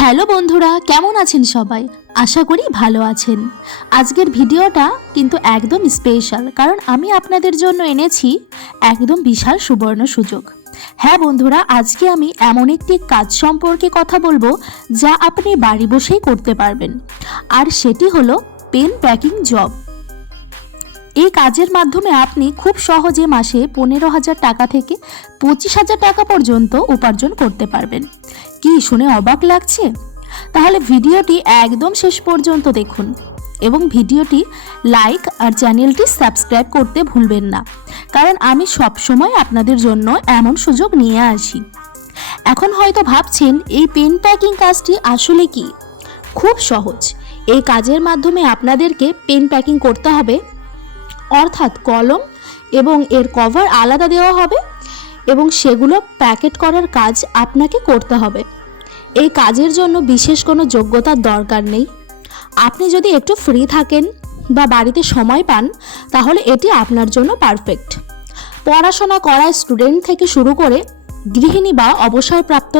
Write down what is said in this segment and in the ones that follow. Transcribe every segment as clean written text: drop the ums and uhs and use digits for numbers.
Hello বন্ধুরা, কেমন আছেন সবাই? আশা করি ভালো আছেন। আজকের ভিডিওটা কিন্তু একদম স্পেশাল, কারণ আমি আপনাদের জন্য এনেছি একদম বিশাল সুবর্ণ সুযোগ। হ্যাঁ বন্ধুরা, আজকে আমি এমন একটি কাজ সম্পর্কে কথা বলবো যা আপনি বাড়ি বসেই করতে পারবেন, আর সেটি হলো পেন প্যাকিং জব। এই কাজের মাধ্যমে আপনি খুব সহজে মাসে 15,000 টাকা থেকে 25,000 টাকা পর্যন্ত উপার্জন করতে পারবেন। কি শুনে অবাক লাগছে? তাহলে ভিডিওটি একদম শেষ পর্যন্ত দেখুন এবং ভিডিওটি লাইক আর চ্যানেলটি সাবস্ক্রাইব করতে ভুলবেন না, কারণ আমি সব সময় আপনাদের জন্য এমন সুযোগ নিয়ে আসি। এখন হয়তো ভাবছেন এই পেন প্যাকিং কাজটি আসলে কি? খুব সহজ। এই কাজের মাধ্যমে আপনাদেরকে পেন প্যাকিং করতে হবে, অর্থাৎ কলম এবং এর কভার আলাদা দেওয়া হবে এবং সেগুলো প্যাকেট করার কাজ আপনাকে করতে হবে। এই কাজের জন্য বিশেষ কোনো যোগ্যতার দরকার নেই। আপনি যদি একটু ফ্রি থাকেন বা বাড়িতে সময় পান, তাহলে এটি আপনার জন্য পারফেক্ট। পড়াশোনা করা স্টুডেন্ট থেকে শুরু করে গৃহিণী বা অবসরপ্রাপ্ত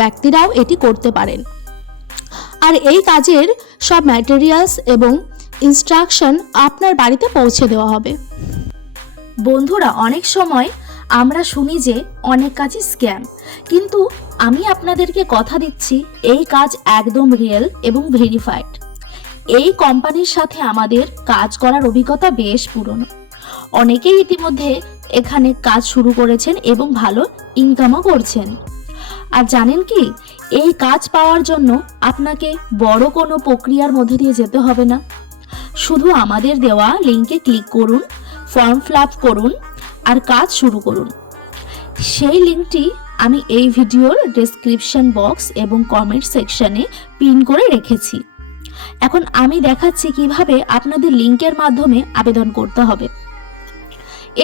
ব্যক্তিরাও এটি করতে পারেন। আর এই কাজের সব ম্যাটেরিয়ালস এবং ইনস্ট্রাকশন আপনার বাড়িতে পৌঁছে দেওয়া হবে। বন্ধুরা, অনেক সময় আমরা শুনি যে অনেক কাজই স্ক্যাম, কিন্তু আমি আপনাদেরকে কথা দিচ্ছি এই কাজ একদম রিয়েল এবং ভেরিফাইড। এই কোম্পানির সাথে আমাদের কাজ করার অভিজ্ঞতা বেশ পুরনো। অনেকেই ইতিমধ্যে এখানে কাজ শুরু করেছেন এবং ভালো ইনকামও করছেন। আর জানেন কি, এই কাজ পাওয়ার জন্য আপনাকে বড় কোনো প্রক্রিয়ার মধ্যে দিয়ে যেতে হবে না। শুধু আমাদের দেওয়া লিঙ্কে ক্লিক করুন, ফর্ম ফিল আপ করুন আর কাজ শুরু করুন। সেই লিঙ্কটি আমি এই ভিডিওর ডেসক্রিপশন বক্স এবং কমেন্ট সেকশনে পিন করে রেখেছি। এখন আমি দেখাচ্ছি কিভাবে আপনাদের লিঙ্কের মাধ্যমে আবেদন করতে হবে।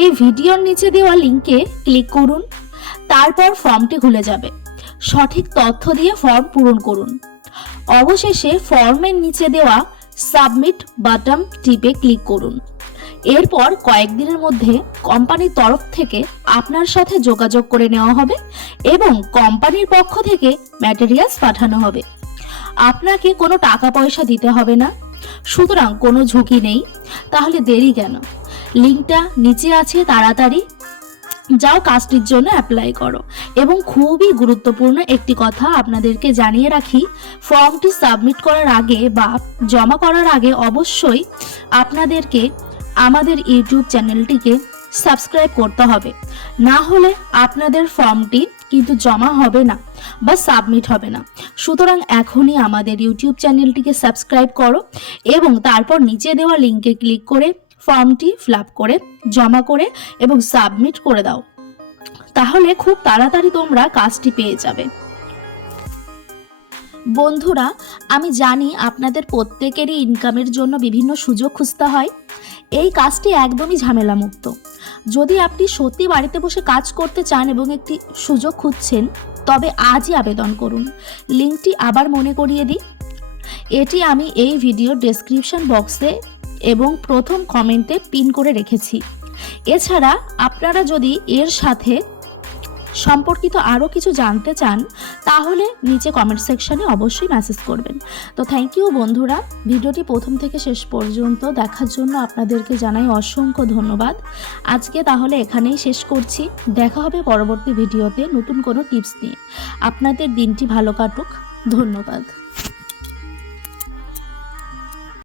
এই ভিডিওর নিচে দেওয়া লিঙ্কে ক্লিক করুন, তারপর ফর্মটি খুলে যাবে। সঠিক তথ্য দিয়ে ফর্ম পূরণ করুন। অবশেষে ফর্মের নিচে দেওয়া সাবমিট বাটন টিপে ক্লিক করুন। এরপর কয়েকদিনের মধ্যে কোম্পানির তরফ থেকে আপনার সাথে যোগাযোগ করে নেওয়া হবে এবং কোম্পানির পক্ষ থেকে ম্যাটেরিয়ালস পাঠানো হবে। আপনাকে কোনো টাকা পয়সা দিতে হবে না, সুতরাং কোনো ঝুঁকি নেই। তাহলে দেরি কেন? লিঙ্কটা নিচে আছে, তাড়াতাড়ি যাও কাজটির জন্য অ্যাপ্লাই করো। এবং খুবই গুরুত্বপূর্ণ একটি কথা আপনাদেরকে জানিয়ে রাখি, ফর্মটি সাবমিট করার আগে বা জমা করার আগে অবশ্যই আপনাদেরকে আমাদের ইউটিউব চ্যানেলটিকে সাবস্ক্রাইব করতে হবে। না হলে আপনাদের ফর্মটি কিন্তু জমা হবে না বা সাবমিট হবে না। সুতরাং এখনই আমাদের ইউটিউব চ্যানেলটিকে সাবস্ক্রাইব করো এবং তারপর নিচে দেওয়া লিঙ্কে ক্লিক করে ফর্মটি ফিল আপ করে জমা করে এবং সাবমিট করে দাও। তাহলে খুব তাড়াতাড়ি তোমরা কাজটি পেয়ে যাবে। বন্ধুরা, আমি জানি আপনাদের প্রত্যেকেরই ইনকামের জন্য বিভিন্ন সুযোগ খুঁজতে হয়। এই কাজটি একদমই ঝামেলামুক্ত। যদি আপনি সত্যি বাড়িতে বসে কাজ করতে চান এবং একটি সুযোগ খুঁজছেন, তবে আজই আবেদন করুন। লিঙ্কটি আবার মনে করিয়ে দিই, এটি আমি এই ভিডিওর ডেসক্রিপশন বক্সে এবং প্রথম কমেন্টে পিন করে রেখেছি। এছাড়া আপনারা যদি এর সাথে সম্পর্কিত আরও কিছু জানতে চান, তাহলে নিচে কমেন্ট সেকশনে অবশ্যই মেসেজ করবেন। তো থ্যাংক ইউ বন্ধুরা, ভিডিওটি প্রথম থেকে শেষ পর্যন্ত দেখার জন্য আপনাদেরকে জানাই অসংখ্য ধন্যবাদ। আজকে তাহলে এখানেই শেষ করছি। দেখা হবে পরবর্তী ভিডিওতে নতুন কোনো টিপস নিয়ে। আপনাদের দিনটি ভালো কাটুক। ধন্যবাদ।